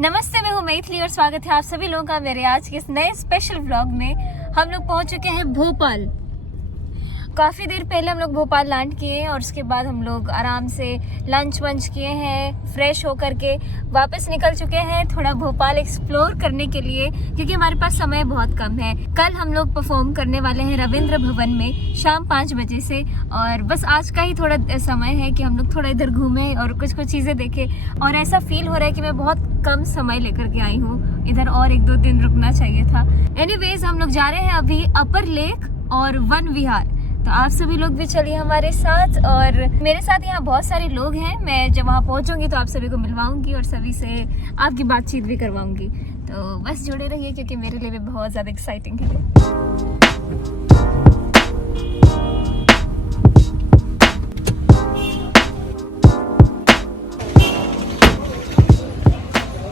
नमस्ते, मैं हूँ मैथिली और स्वागत है आप सभी लोगों का मेरे आज के इस नए स्पेशल व्लॉग में। हम लोग पहुँच चुके हैं भोपाल। काफ़ी देर पहले हम लोग भोपाल लैंड किए और उसके बाद हम लोग आराम से लंच वंच किए हैं, फ्रेश होकर के वापस निकल चुके हैं थोड़ा भोपाल एक्सप्लोर करने के लिए, क्योंकि हमारे पास समय बहुत कम है। कल हम लोग परफॉर्म करने वाले हैं रविंद्र भवन में शाम 5 बजे से, और बस आज का ही थोड़ा समय है कि हम लोग थोड़ा इधर घूमें और कुछ चीज़ें देखें। और ऐसा फील हो रहा है कि मैं बहुत कम समय लेकर के आई हूँ इधर, और 1-2 दिन रुकना चाहिए था। एनीवेज, हम लोग जा रहे हैं अभी अपर लेक और वन विहार, तो आप सभी लोग भी चलिए हमारे साथ। और मेरे साथ यहाँ बहुत सारे लोग हैं। मैं जब वहाँ पहुँचूंगी तो आप सभी को मिलवाऊंगी और सभी से आपकी बातचीत भी करवाऊंगी, तो बस जुड़े रहिए क्योंकि मेरे लिए भी बहुत ज़्यादा एक्साइटिंग है।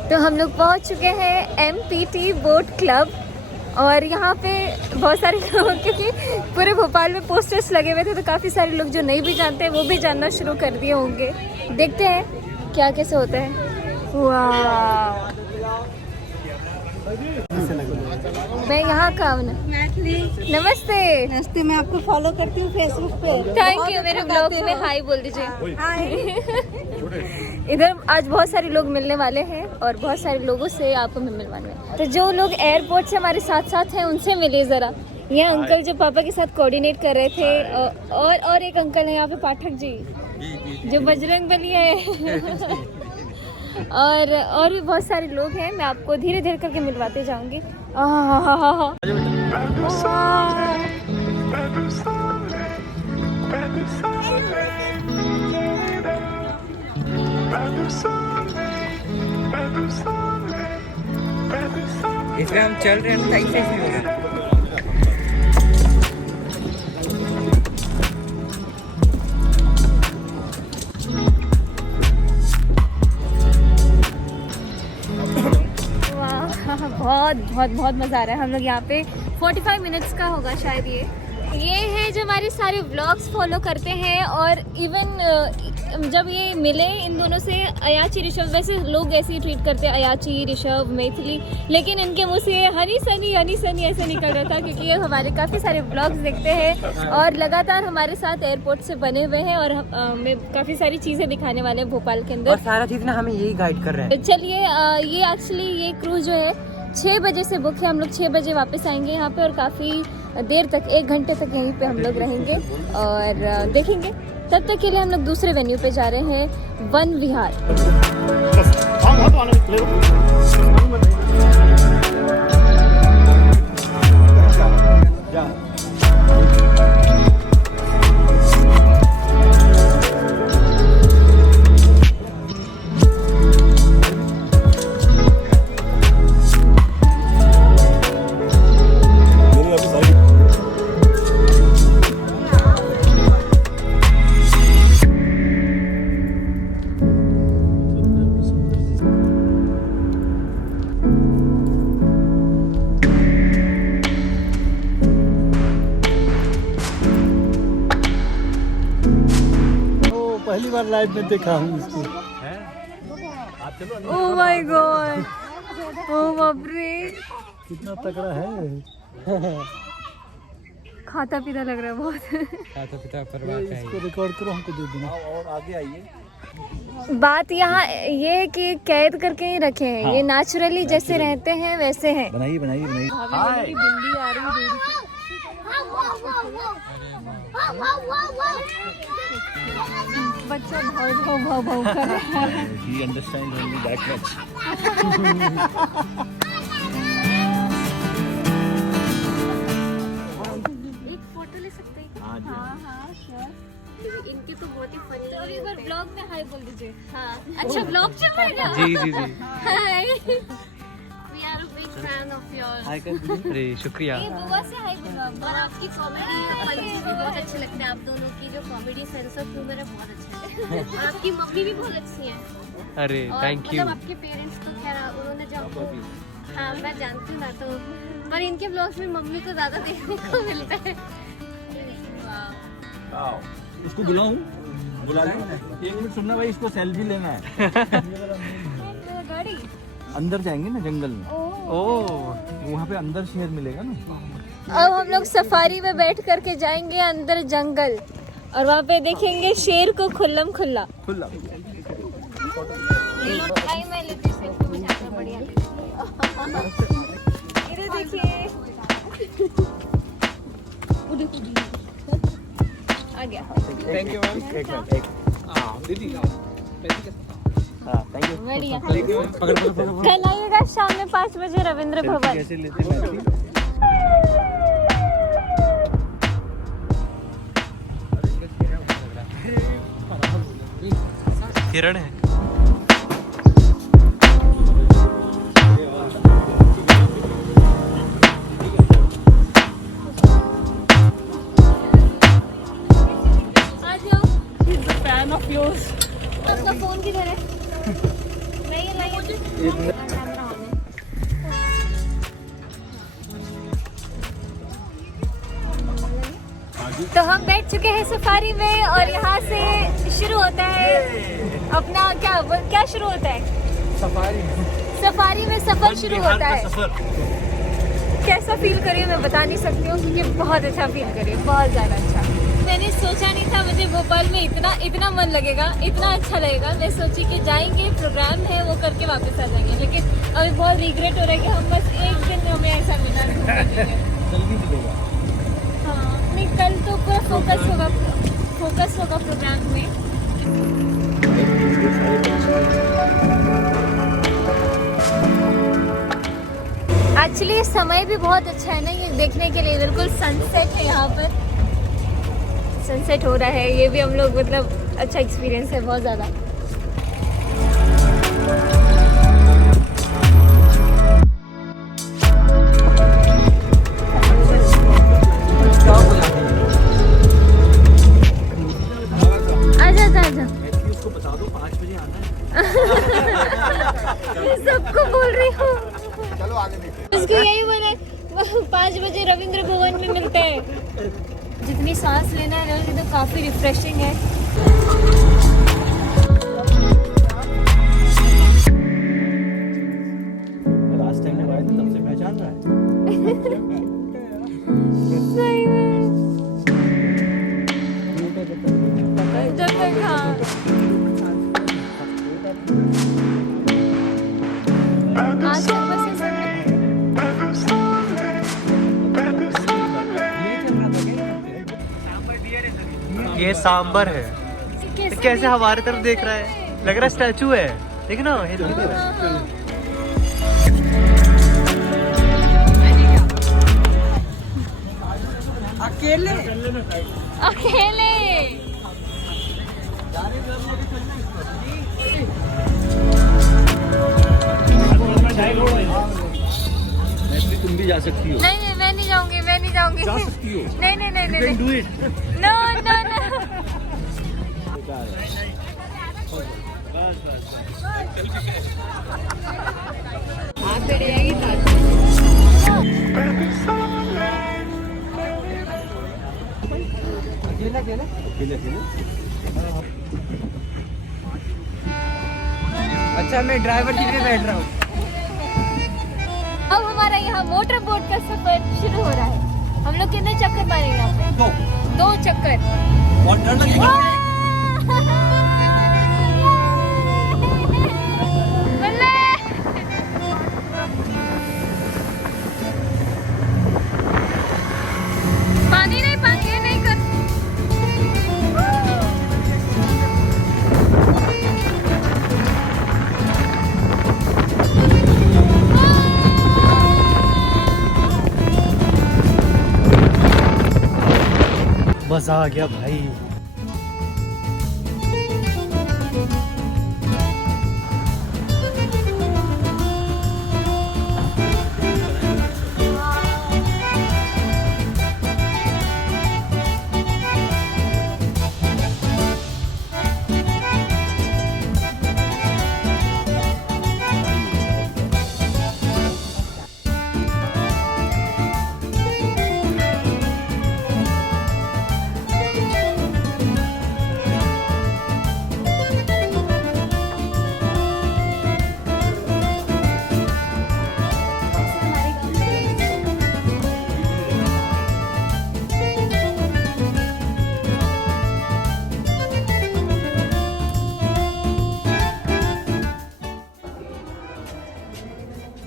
तो हम लोग पहुँच चुके हैं MPT बोट क्लब, और यहाँ पे बहुत सारे लोग, क्योंकि पूरे भोपाल में पोस्टर्स लगे हुए थे तो काफ़ी सारे लोग जो नहीं भी जानते हैं वो भी जानना शुरू कर दिए होंगे। देखते हैं क्या कैसे होता है। वाह, मैं यहाँ का हूँ ना। नमस्ते। नमस्ते, मैं आपको फॉलो करती हूँ फेसबुक पे। Thank you. मेरे ब्लॉग में हाई बोल दीजिए। हाय। इधर आज बहुत सारे लोग मिलने वाले हैं और बहुत सारे लोगों से आपको मैं मिलवाने हैं। तो जो लोग एयरपोर्ट से हमारे साथ साथ हैं उनसे मिलिए ज़रा। ये अंकल जो पापा के साथ कोऑर्डिनेट कर रहे थे, और एक अंकल है यहाँ पे, पाठक जी, जो बजरंग बली है। और भी बहुत सारे लोग हैं। मैं आपको धीरे धीरे करके मिलवाते जाऊंगी। इसमें हम चल रहे हैं, ऐसे ही हो रहा है। बहुत बहुत बहुत मज़ा आ रहा है। हम लोग यहाँ पे 45 मिनट्स का होगा शायद। ये है जो हमारे सारे व्लॉग्स फॉलो करते हैं, और इवन जब ये मिले इन दोनों से, अयाची ऋषभ, वैसे लोग ऐसे ही ट्रीट करते हैं, अयाची ऋषभ मैथिली, लेकिन इनके मुँह से हनी सनी ऐसे निकल रहा था, क्योंकि ये हमारे काफ़ी सारे व्लॉग्स देखते हैं और लगातार हमारे साथ एयरपोर्ट से बने हुए हैं, और हमें काफ़ी सारी चीज़ें दिखाने वाले हैं भोपाल के अंदर। और सारा चीज़ ना हमें यही गाइड कर रहे हैं। चलिए, ये एक्चुअली ये क्रूज जो है 6 बजे से बुक है। हम लोग 6 बजे वापस आएंगे यहाँ पे, और काफ़ी देर तक, 1 घंटे तक यहीं पे हम लोग रहेंगे और देखेंगे। तब तक के लिए हम लोग दूसरे वेन्यू पे जा रहे हैं, वन विहार। पहली बार लाइव में देखा हूँ इसको। ओह माय गॉड, ओह बाप रे, कितना तगड़ा है। खाता पीता लग रहा है बहुत। खाता पिता परवाह का इसको रिकॉर्ड करो, हमको दे देना। और आगे आइए। बात यहाँ ये है कि कैद करके ही रखे हैं। हाँ, ये नेचुरली जैसे रहते हैं वैसे हैं। बनाइए। बिल्ली आ रही है दूर से। बच्चा भाव कर रहा है। He understands only that much. एक फोटो ले सकते हैं? हाँ, श्योर। इनके तो बहुत ही फनी। तो एक बार ब्लॉग में हाय बोल दीजिए। हाँ, अच्छा ब्लॉग चल रहा है। जी। हाय। We are a big fan of yours. हाय कर दीजिए। अरे शुक्रिया। ये बुआ से हाय बोलो। और आपकी कॉमेडी पंच भी बहुत अच्छे लगते हैं। आप दोनों की जो कॉमेडी सेंस ऑफ ह्यूमर है बहुत अच्छा है। और आपकी मम्मी भी बहुत अच्छी है। अरे थैंक यू। मतलब आपके पेरेंट्स तो खैर उन्होंने जो आपको, हाँ मैं जानती हूँ ना, तो पर इनके ब्लॉग्स में मम्मी को ज्यादा देखने को मिलता है। इसको बुलाऊं? बुला लें। 1 मिनट सुनना भाई, इसको सेल्फी लेना है। गाड़ी अंदर जाएंगे ना जंगल में, ओह वहाँ पे अंदर शेर मिलेगा ना। अब हम लोग सफारी में बैठ करके जाएंगे अंदर जंगल और वहाँ पे देखेंगे शेर को खुल्लम खुल्ला। खुला इधर देखिए, आ गया। Thank you ma'am. बढ़िया। कल आइएगा शाम में 5 बजे रविंद्र भवन। कैसे लेते हैं मैथी? हिरण है। आपका फोन किधर है? नहीं है, कैमरा ऑन है। तो हम बैठ चुके हैं सफारी में और यहाँ से शुरू होता है अपना क्या शुरू होता है? सफारी में सफर शुरू होता है। कैसा फील करिए मैं बता नहीं सकती हूँ, क्योंकि बहुत अच्छा फील करिए, बहुत ज़्यादा अच्छा। मैंने सोचा नहीं था मुझे भोपाल में इतना मन लगेगा, इतना अच्छा लगेगा। मैं सोची कि जाएंगे, प्रोग्राम है वो करके वापस आ जाएंगे, लेकिन अभी बहुत रिग्रेट हो रहा है कि हम बस एक दिन हमें ऐसा मिला। जल्दी मिलेगा। हाँ, नहीं कल तो पूरा फोकस होगा प्रोग्राम में। एक्चुअली समय भी बहुत अच्छा है ना ये देखने के लिए, बिल्कुल सनसेट है यहाँ पर, सनसेट हो रहा है। ये भी हम लोग मतलब अच्छा एक्सपीरियंस है बहुत ज़्यादा। आजा उसको बता दो 5 बजे आना है। मैं सबको बोल रही हूँ। चलो आगे देखते हैं। उसको यही बोले 5 बजे रविंद्र भवन में मिलते हैं। जितनी सांस लेना है ना, तो काफी रिफ्रेशिंग है। लास्ट टाइम जब आए थे तब से पहचान रहा है। सही में। जब तक हाँ। आज तक बस ये सांबर है। कैसे हमारे तरफ देख रहा है, लग रहा है स्टैचू है। देखना अकेले तुम भी जा सकती हो। नहीं मैं नहीं जाऊंगी। जा सकती हो। नहीं डू इट। नो अच्छा मैं ड्राइवर सीट पे बैठ रहा हूँ। अब हमारा यहाँ मोटर बोट का सफर शुरू हो रहा है। हम लोग कितने चक्कर मारेंगे यहाँ पे? 2 चक्कर। बहुत डर लगेगा। पानी नहीं कर। मजा आ गया भाई।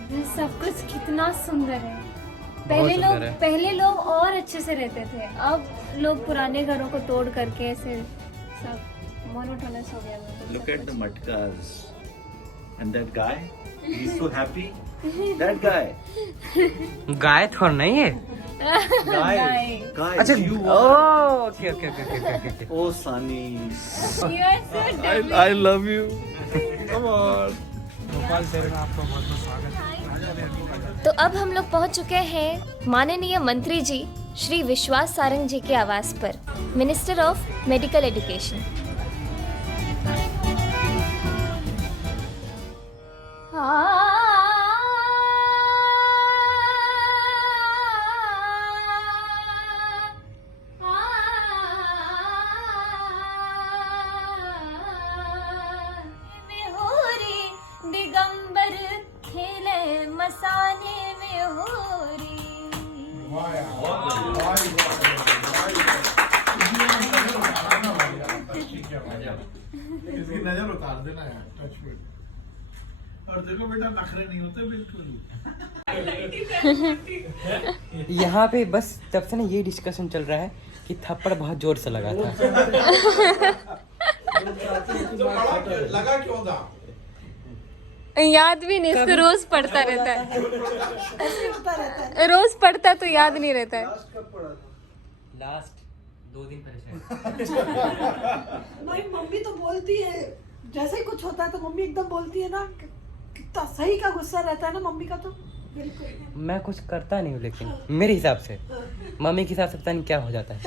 सब कुछ कितना सुंदर है। सुंदर है। पहले लोग और अच्छे से रहते थे, अब लोग पुराने घरों को तोड़ करके ऐसे सब मोनोटोनस हो गया। Look at the matkas. And that guy, he's so happy. That guy. गाय थोड़ा नहीं है। Guy. अच्छा you okay. Oh, Sunny. You are so dumb. I love you. Come on. तो अब हम लोग पहुंच चुके हैं माननीय मंत्री जी श्री विश्वास सारंग जी के आवास पर, minister of medical education. Digambar खेले मसाने में होरी। इसकी नजर उतार देना यार, टच पे। और देखो बेटा, नखरे नहीं होते बिल्कुल। यहाँ पे बस तब से ना ये डिस्कशन चल रहा है कि थप्पड़ बहुत जोर से लगा था। लगा क्यों था? याद भी नहीं, इसको रोज पढ़ता रहता है। रोज पढ़ता तो याद नहीं रहता है। लास्ट 2 दिन परेशान। भाई मम्मी तो बोलती है, जैसे ही कुछ होता है तो मम्मी एकदम बोलती है ना, कितना सही का गुस्सा रहता है ना मम्मी का तो बिल्कुल। मैं कुछ करता नहीं हूँ, लेकिन मेरे हिसाब से मम्मी के हिसाब से पता नहीं क्या हो जाता है।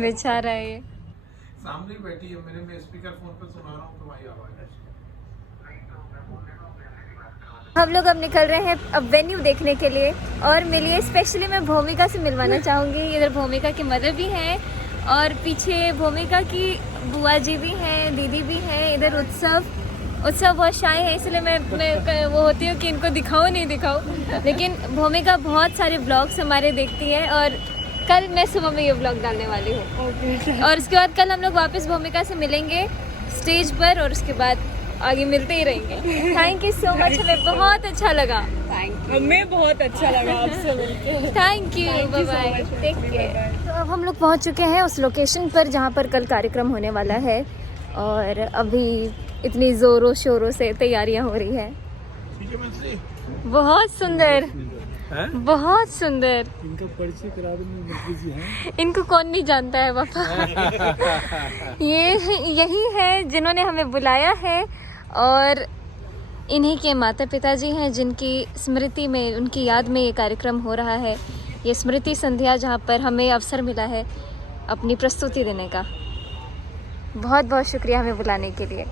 बेचारा है ये। सामने बैठी है मेरे, में स्पीकर फोन पे सुना रहा हूँ तुम्हारी आवाज। हम लोग अब निकल रहे हैं अब वेन्यू देखने के लिए, और मिलिए स्पेशली मैं भूमिका से मिलवाना चाहूँगी। इधर भूमिका की मदर भी हैं और पीछे भूमिका की बुआ जी भी हैं, दीदी भी हैं। इधर उत्सव बहुत शाय है, इसलिए मैं वो होती हूँ कि इनको दिखाओ नहीं दिखाओ, लेकिन भूमिका बहुत सारे ब्लॉग्स हमारे देखती है और कल मैं सुबह में ये ब्लॉग डालने वाली हूँ। और उसके बाद कल हम लोग वापस भूमिका से मिलेंगे स्टेज पर, और उसके बाद आगे मिलते ही रहेंगे। थैंक यू सो मच, हमें बहुत अच्छा लगा। हमें बहुत अच्छा लगा आपसे मिलकर। Thank you, bye bye, take care. तो अब हम लोग पहुंच चुके हैं उस लोकेशन पर जहां पर कल कार्यक्रम होने वाला है, और अभी इतनी जोरों शोरों से तैयारियां हो रही है। बहुत सुंदर, बहुत सुंदर। इनका परिचय करा दो मंत्री जी हैं। इनको कौन नहीं जानता है पापा। यही है जिन्होंने हमें बुलाया है, और इन्हीं के माता पिता जी हैं जिनकी स्मृति में, उनकी याद में ये कार्यक्रम हो रहा है। ये स्मृति संध्या जहाँ पर हमें अवसर मिला है अपनी प्रस्तुति देने का। बहुत बहुत शुक्रिया हमें बुलाने के लिए।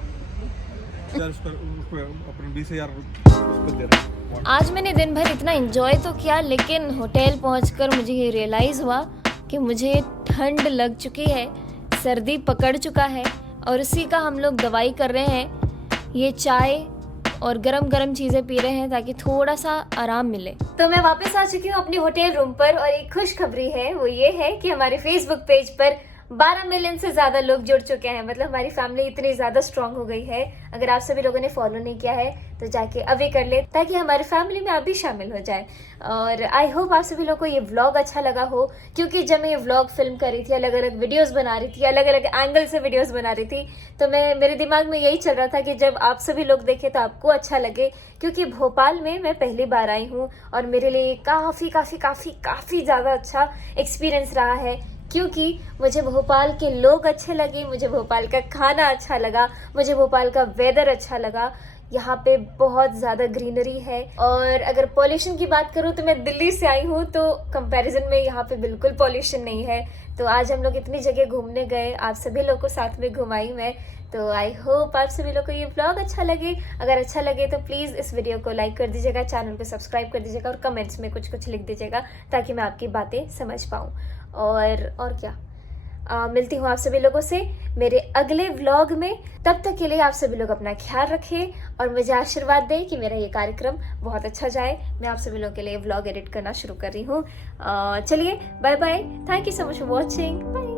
आज मैंने दिन भर इतना एंजॉय तो किया, लेकिन होटल पहुंचकर मुझे ये रियलाइज़ हुआ कि मुझे ठंड लग चुकी है, सर्दी पकड़ चुका है, और उसी का हम लोग दवाई कर रहे हैं। ये चाय और गरम गरम चीज़ें पी रहे हैं ताकि थोड़ा सा आराम मिले। तो मैं वापस आ चुकी हूँ अपनी होटल रूम पर, और एक खुशखबरी है, वो ये है कि हमारे फेसबुक पेज पर 12 मिलियन से ज़्यादा लोग जुड़ चुके हैं। मतलब हमारी फैमिली इतनी ज़्यादा स्ट्रांग हो गई है। अगर आप सभी लोगों ने फॉलो नहीं किया है तो जाके अभी कर ले, ताकि हमारी फैमिली में आप भी शामिल हो जाए। और आई होप आप सभी लोगों को ये व्लॉग अच्छा लगा हो, क्योंकि जब मैं ये व्लॉग फिल्म कर रही थी, अलग अलग वीडियोस बना रही थी, अलग अलग एंगल से वीडियोस बना रही थी, तो मेरे दिमाग में यही चल रहा था कि जब आप सभी लोग देखें तो आपको अच्छा लगे। क्योंकि भोपाल में मैं पहली बार आई हूँ, और मेरे लिए काफ़ी ज़्यादा अच्छा एक्सपीरियंस रहा है, क्योंकि मुझे भोपाल के लोग अच्छे लगे, मुझे भोपाल का खाना अच्छा लगा, मुझे भोपाल का वेदर अच्छा लगा। यहाँ पे बहुत ज़्यादा ग्रीनरी है, और अगर पॉल्यूशन की बात करूँ तो मैं दिल्ली से आई हूँ, तो कंपैरिजन में यहाँ पे बिल्कुल पॉल्यूशन नहीं है। तो आज हम लोग इतनी जगह घूमने गए, आप सभी लोग को साथ में घुमाई मैं। तो आई होप आप सभी लोग को ये व्लॉग अच्छा लगे। अगर अच्छा लगे तो प्लीज़ इस वीडियो को लाइक कर दीजिएगा, चैनल को सब्सक्राइब कर दीजिएगा, और कमेंट्स में कुछ लिख दीजिएगा ताकि मैं आपकी बातें समझ पाऊँ। और क्या, मिलती हूँ आप सभी लोगों से मेरे अगले व्लॉग में। तब तक के लिए आप सभी लोग अपना ख्याल रखें और मुझे आशीर्वाद दें कि मेरा ये कार्यक्रम बहुत अच्छा जाए। मैं आप सभी लोगों के लिए व्लॉग एडिट करना शुरू कर रही हूँ। चलिए, bye bye, thank you so much for watching, bye.